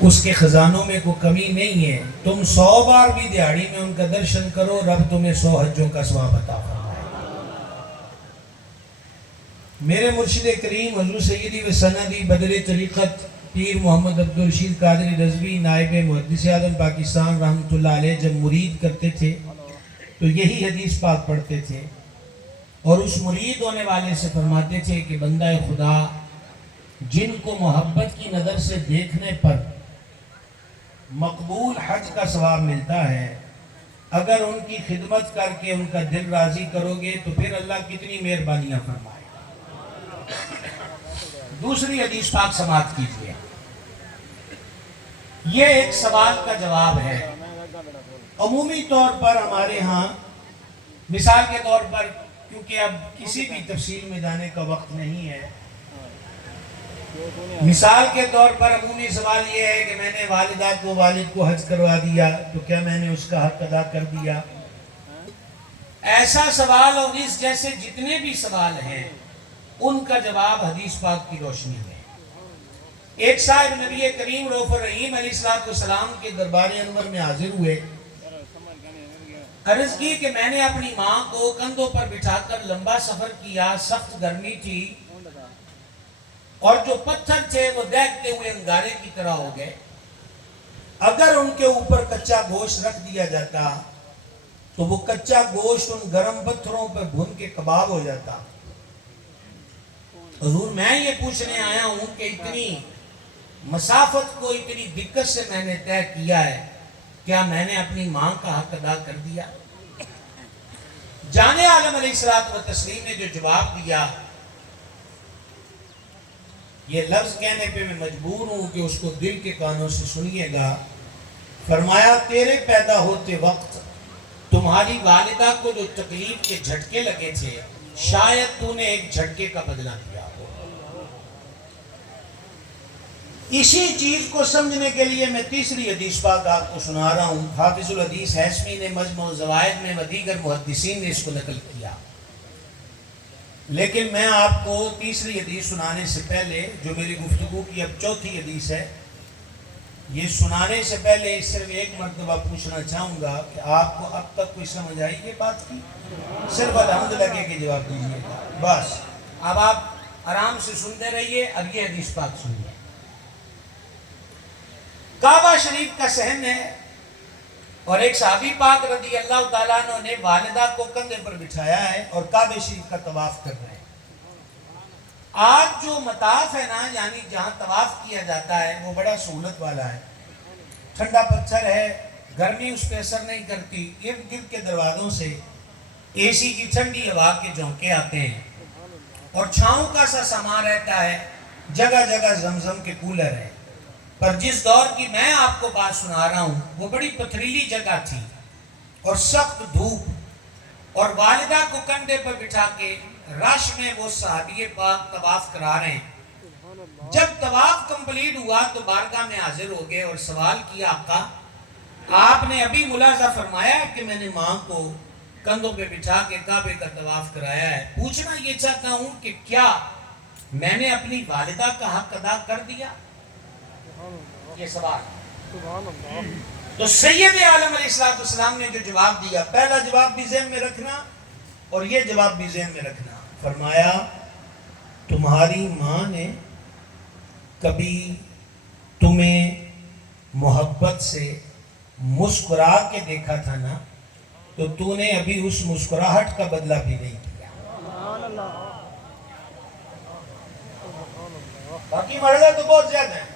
اس کے خزانوں میں کوئی کمی نہیں ہے. تم 100 بار بھی دیہڑی میں ان کا درشن کرو، رب تمہیں 100 حجوں کا ثواب عطا فرمائے. میرے مرشد کریم حضور سیدی و سندی بدر طریقت پیر محمد عبدالرشید قادری رضوی نائب محدث اعظم پاکستان رحمۃ اللہ علیہ جب مرید کرتے تھے تو یہی حدیث پاک پڑھتے تھے، اور اس مرید ہونے والے سے فرماتے تھے کہ بندہ خدا جن کو محبت کی نظر سے دیکھنے پر مقبول حج کا ثواب ملتا ہے، اگر ان کی خدمت کر کے ان کا دل راضی کرو گے تو پھر اللہ کتنی مہربانیاں فرمائے. دوسری حدیث پاک سماعت کیجیے. یہ ایک سوال کا جواب ہے. عمومی طور پر ہمارے ہاں مثال کے طور پر، کیونکہ اب کسی بھی تفصیل میں جانے کا وقت نہیں ہے، مثال کے طور پر عمومی سوال یہ ہے کہ میں نے والدہ کو والد کو حج کروا دیا تو کیا میں نے اس کا حق ادا کر دیا؟ ایسا سوال اور اس جیسے جتنے بھی سوال ہیں ان کا جواب حدیث پاک کی روشنی میں. ایک صاحب نبی کریم رؤوف الرحیم علیہ السلام کے دربار انور میں حاضر ہوئے، عرض کی کہ میں نے اپنی ماں کو کندھوں پر بٹھا کر لمبا سفر کیا، سخت گرمی تھی اور جو پتھر تھے وہ دیکھتے ہوئے انگارے کی طرح ہو گئے. اگر ان کے اوپر کچا گوشت رکھ دیا جاتا تو وہ کچا گوشت ان گرم پتھروں پر بھن کے کباب ہو جاتا. حضور میں یہ پوچھنے آیا ہوں کہ اتنی مسافت کو اتنی دقت سے میں نے طے کیا ہے، کیا میں نے اپنی ماں کا حق ادا کر دیا؟ جان عالم علیہ الصلوۃ والتسلیم نے جو جواب دیا، یہ لفظ کہنے پہ میں مجبور ہوں کہ اس کو دل کے کانوں سے سنیے گا. فرمایا تیرے پیدا ہوتے وقت تمہاری والدہ کو جو تکلیف کے جھٹکے لگے تھے، شاید تو نے ایک جھٹکے کا بدلہ دیا ہو. اسی چیز کو سمجھنے کے لیے میں تیسری حدیث پاک آپ کو سنا رہا ہوں. حافظ الحدیث ہیثمی نے مجموع الزوائد میں و دیگر محدثین نے اس کو نقل کیا، لیکن میں آپ کو تیسری حدیث سنانے سے پہلے، جو میری گفتگو کی اب چوتھی حدیث ہے، یہ سنانے سے پہلے صرف ایک مرتبہ پوچھنا چاہوں گا کہ آپ کو اب تک کوئی سمجھ آئی یہ بات کی؟ صرف الحمد لگے کے جواب دیجیے گا بس. اب آپ آرام سے سنتے رہیے. اب یہ حدیث پاک سنیے. کعبہ شریف کا صحن ہے اور ایک صحابی پاک رضی اللہ تعالیٰ عنہ نے والدہ کو کندھے پر بٹھایا ہے اور کعبہ شریف کا طواف کر رہے ہیں. آج جو مطاف ہے نا، یعنی جہاں طواف کیا جاتا ہے، وہ بڑا سہولت والا ہے. ٹھنڈا پتھر ہے، گرمی اس پہ اثر نہیں کرتی. ارد گرد کے دروازوں سے اے سی کی ٹھنڈی ہوا کے جھونکے آتے ہیں اور چھاؤں کا سا سامان رہتا ہے. جگہ جگہ زمزم کے کولر ہیں. پر جس دور کی میں آپ کو بات سنا رہا ہوں وہ بڑی پتھریلی جگہ تھی اور سخت دھوپ، اور والدہ کو کندھے پر بٹھا کے رش میں وہ صحابی پاک طواف کرا رہے ہیں. جب طواف کمپلیٹ ہوا تو بارگاہ میں حاضر ہو گئے اور سوال کیا، آقا آپ نے ابھی ملاحظہ فرمایا کہ میں نے ماں کو کندھوں پہ بٹھا کے کعبے کا طواف کرایا ہے، پوچھنا یہ چاہتا ہوں کہ کیا میں نے اپنی والدہ کا حق ادا کر دیا؟ یہ سوال. تو سید عالم علیہ السلام نے جو جواب دیا، پہلا جواب بھی ذہن میں رکھنا اور یہ جواب بھی ذہن میں رکھنا. فرمایا تمہاری ماں نے کبھی تمہیں محبت سے مسکرا کے دیکھا تھا نا، تو تو نے ابھی اس مسکراہٹ کا بدلہ بھی نہیں کیا. باقی مرضہ تو بہت زیادہ ہے.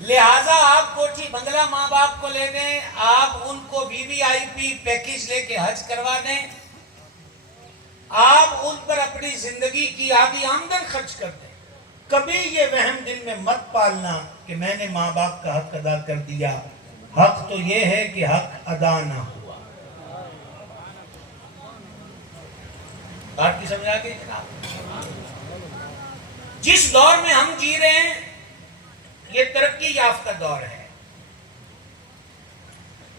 لہٰذا آپ کوٹھی بنگلہ ماں باپ کو لے دیں، آپ ان کو وی وی آئی پی پیکیج لے کے حج کروا دیں، آپ ان پر اپنی زندگی کی آدھی آمدن خرچ کر دیں. کبھی یہ وہم دل میں مت پالنا کہ میں نے ماں باپ کا حق ادا کر دیا. حق تو یہ ہے کہ حق ادا نہ ہوا. بات کی سمجھ آ گئی جناب؟ جس دور میں ہم جی رہے ہیں یہ ترقی یافتہ دور ہے.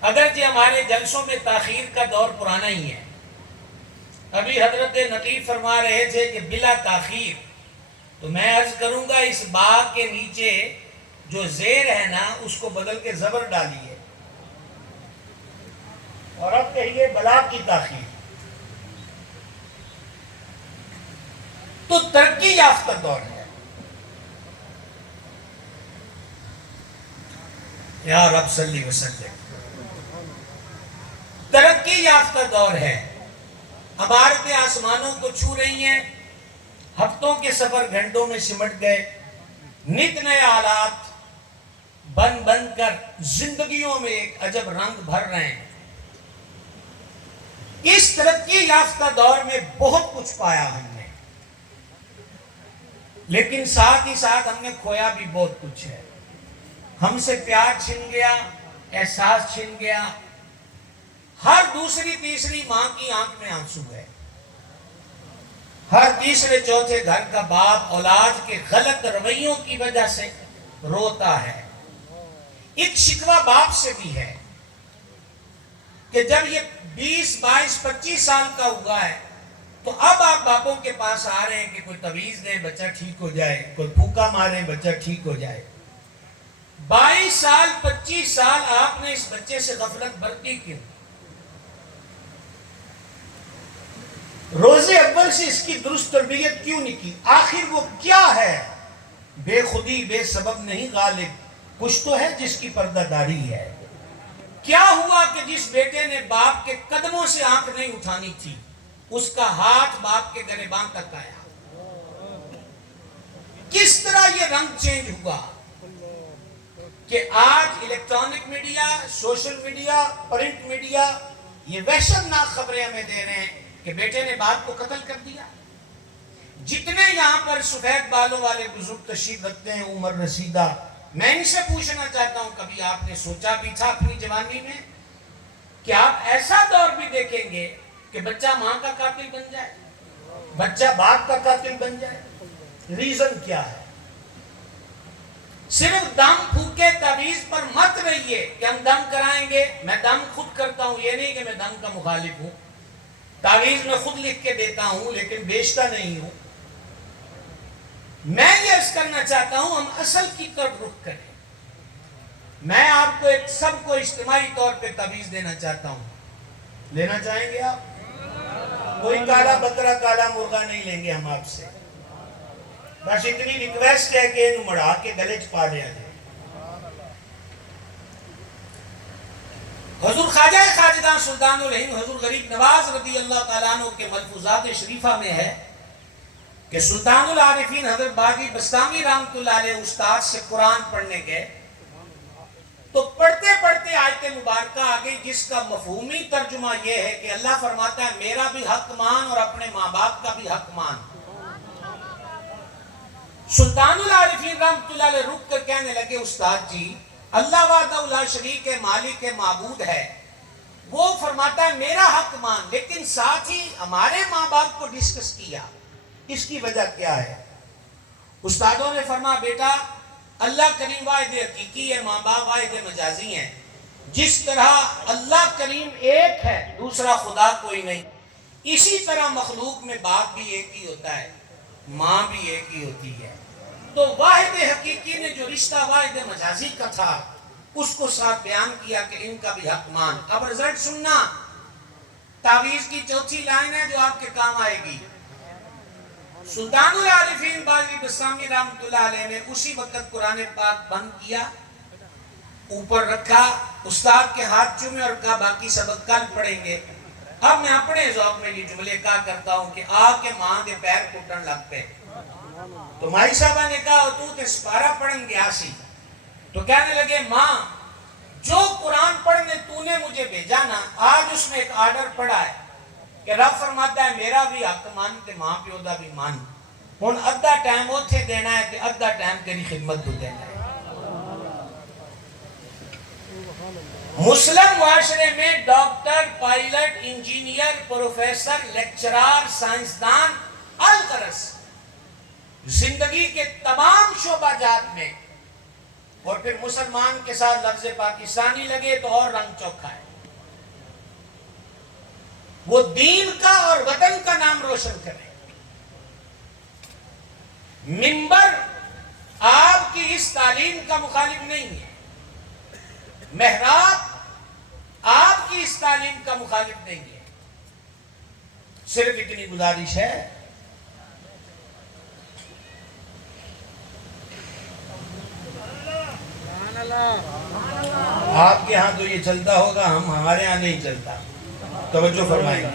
اگرچہ ہمارے جلسوں میں تاخیر کا دور پرانا ہی ہے. ابھی حضرت نقیب فرما رہے تھے کہ بلا تاخیر، تو میں عرض کروں گا اس باغ کے نیچے جو زیر ہے نا اس کو بدل کے زبر ڈالیے اور اب کہیے بلا کی تاخیر. تو ترقی یافتہ دور ہے. یا رب صلی وسلم. ترقی یافتہ دور ہے. عمارتیں آسمانوں کو چھو رہی ہیں. ہفتوں کے سفر گھنٹوں میں سمٹ گئے. نت نئے آلات بن بن کر زندگیوں میں ایک عجب رنگ بھر رہے ہیں. اس ترقی یافتہ دور میں بہت کچھ پایا ہم نے، لیکن ساتھ ہی ساتھ ہم نے کھویا بھی بہت کچھ ہے. ہم سے پیار چھن گیا، احساس چھن گیا. ہر دوسری تیسری ماں کی آنکھ میں آنسو ہے. ہر تیسرے چوتھے گھر کا باپ اولاد کے غلط رویوں کی وجہ سے روتا ہے. ایک شکوہ باپ سے بھی ہے کہ جب یہ 20 22 25 سال کا ہوا ہے تو اب آپ باپوں کے پاس آ رہے ہیں کہ کوئی تعویذ دے بچہ ٹھیک ہو جائے، کوئی پھوکا مارے بچہ ٹھیک ہو جائے. 22 سال 25 سال آپ نے اس بچے سے غفلت برتی کیوں؟ روزے اول سے اس کی درست تربیت کیوں نہیں کی؟ آخر وہ کیا ہے؟ بے خودی بے سبب نہیں غالب، کچھ تو ہے جس کی پردہ داری ہے. کیا ہوا کہ جس بیٹے نے باپ کے قدموں سے آنکھ نہیں اٹھانی تھی اس کا ہاتھ باپ کے گریباں تک آیا؟ کس طرح یہ رنگ چینج ہوا کہ آج electronic media, social media, print media یہ وحشتناک خبریں ہمیں دے رہے ہیں کہ بیٹے نے باپ کو قتل کر دیا. جتنے یہاں پر سفید بالوں والے بزرگ تشریف رکھتے ہیں عمر رسیدہ، میں ان سے پوچھنا چاہتا ہوں کبھی آپ نے سوچا بھی تھا اپنی جوانی میں کہ آپ ایسا دور بھی دیکھیں گے کہ بچہ ماں کا قاتل بن جائے، بچہ باپ کا قاتل بن جائے؟ ریزن کیا ہے؟ صرف دم پھوکے تعویذ پر مت رہیے کہ ہم دم کرائیں گے. میں دم خود کرتا ہوں، یہ نہیں کہ میں دم کا مخالف ہوں. تعویذ میں خود لکھ کے دیتا ہوں لیکن بیچتا نہیں ہوں. میں یہ عرض کرنا چاہتا ہوں ہم اصل کی طرف رخ کریں. میں آپ کو ایک سب کو اجتماعی طور پہ تعویذ دینا چاہتا ہوں. لینا چاہیں گے آپ؟ کوئی کالا بکرا کالا مرغا نہیں لیں گے ہم آپ سے. بس اتنی ریکویسٹ ہے کہ انہوں مڑا کے گلے چھپا دیا جائے. حضور خواجہ خواجگاں سلطان الہند حضور غریب نواز رضی اللہ تعالیٰ عنہ کے ملفوظات شریفہ میں ہے کہ سلطان العارفین حضرت باقی بستامی رحمۃ اللہ علیہ استاد سے قرآن پڑھنے گئے تو پڑھتے پڑھتے آیت مبارکہ آگئی جس کا مفہومی ترجمہ یہ ہے کہ اللہ فرماتا ہے میرا بھی حق مان اور اپنے ماں باپ کا بھی حق مان. سلطان العارفین رحمۃ اللہ علیہ رک کر کہنے لگے استاد جی اللہ وحدہ لا شریک مالک معبود ہے، وہ فرماتا ہے میرا حق مان، لیکن ساتھ ہی ہمارے ماں باپ کو ڈسکس کیا. اس کی وجہ کیا ہے؟ استادوں نے فرمایا بیٹا اللہ کریم واحد حقیقی ہے، ماں باپ واحد مجازی ہیں. جس طرح اللہ کریم ایک ہے دوسرا خدا کوئی نہیں، اسی طرح مخلوق میں باپ بھی ایک ہی ہوتا ہے، ماں بھی ایک ہی ہوتی ہے. تو واحد حقیقی نے جو رشتہ واحد مجازی کا تھا اس کو ساتھ بیان کیا کہ ان کا بھی حق مان. اب رزلٹ سننا، تعویذ کی چوتھی لائن ہے جو آپ کے کام آئے گی. سلطان العارفین باقی بستامی رحمۃ اللہ علیہ نے اسی وقت قرآن پاک بند کیا، اوپر رکھا، استاد کے ہاتھ چومے اور کہا باقی سبق کل پڑھیں گے. اب میں اپنے ذوق میں یہ جملے کہا کرتا ہوں کہ آ کے ماں کے پیر کٹن لگ پے. تو مائی صاحبہ نے کہا تو تے سپارہ پڑھن گیا سی. تو کہنے لگے ماں جو قرآن پڑھنے تو نے مجھے بھیجا نا آج اس میں ایک آرڈر پڑا ہے کہ رب فرماتا ہے میرا بھی حق مان تے ماں پیو دا بھی مان. ہن ادھا ٹائم اوتھے دینا ہے تے ادھا ٹائم تیری خدمت تو دینا ہے. مسلم معاشرے میں doctor, pilot, engineer, professor, lecturer, سائنسدان الغرض زندگی کے تمام شعبہ جات میں، اور پھر مسلمان کے ساتھ لفظ پاکستانی لگے تو اور رنگ چوکھا ہے. وہ دین کا اور وطن کا نام روشن کرے. منبر آپ کی اس تعلیم کا مخالف نہیں ہے، محراب آپ کی اس تعلیم کا مخالف نہیں ہے، صرف اتنی گزارش ہے آپ کے ہاں تو یہ چلتا ہوگا، ہمارے ہاں نہیں چلتا، توجہ فرمائیں گے۔